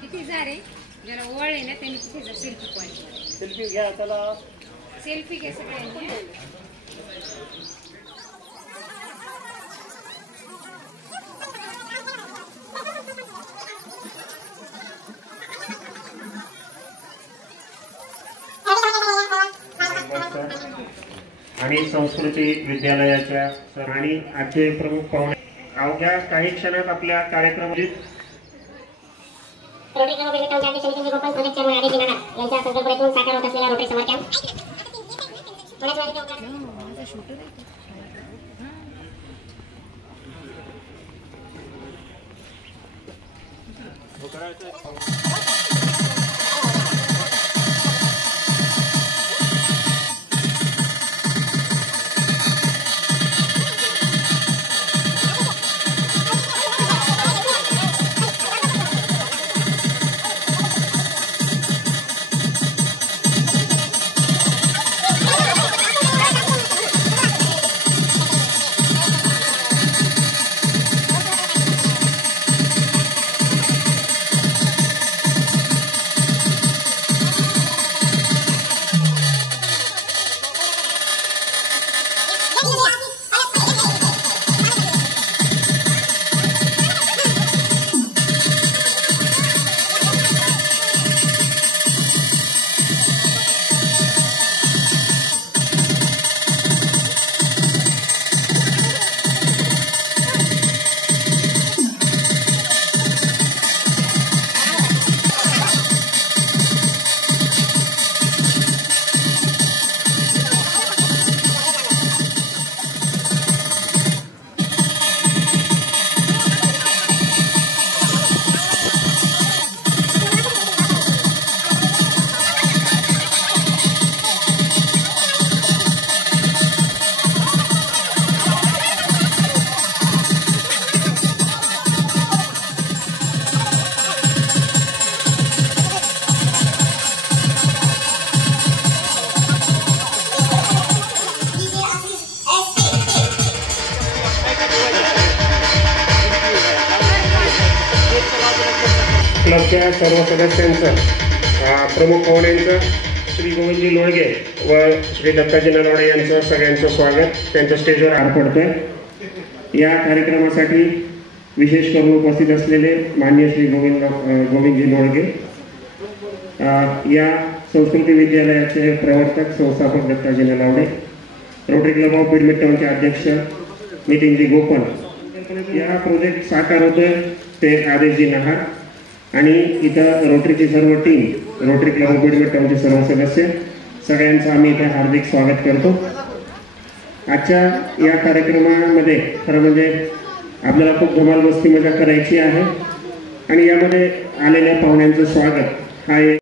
किती जा रे जरा ओळ आहे ना त्यांनी किती जा सेल्फी पॉइंट सेल्फी घ्या चला सेल्फी घे सगळ्यांनी आणि संस्कृती विद्यालयाच्या आणि आजचे प्रमुख पाहुणे अवघ्या काही क्षणात आपल्या कार्यक्रमात रोटरी क्लब ऑफ टाउनच्या समितीचे गोपाल प्रोजेक्ट चेअरमन आदेश दिनानाथ यांच्या संकल्पनेतून साकार होत असलेला रोटरी समर कॅम्प क्लबच्या सर्व सदस्यांचं प्रमुख पाहुण्यांचं श्री गोविंदजी लोळगे व श्री दत्ताजी नलवडे यांचं सगळ्यांचं स्वागत त्यांच्या स्टेजवर पार पडतंय। या कार्यक्रमासाठी विशेष करून उपस्थित असलेले माननीय श्री गोविंदजी लोळगे, या संस्कृती विद्यालयाचे प्रवर्तक संस्थापक Dattaji Nalwade, rotary club of टाउनचे अध्यक्ष नितीनजी गोपन, या प्रोजेक्ट साकार होतोय ते आदेशजी नहार आणि इथं रोटरीची सर्व टीम, रोटरी क्लब ऑफ टाउनचे सर्व सदस्य सगळ्यांचं आम्ही इथे हार्दिक स्वागत करतो। आजच्या या कार्यक्रमामध्ये खरं म्हणजे आपल्याला खूप धमाल मस्ती मजा करायची आहे आणि यामध्ये आलेल्या पाहुण्यांचं स्वागत हा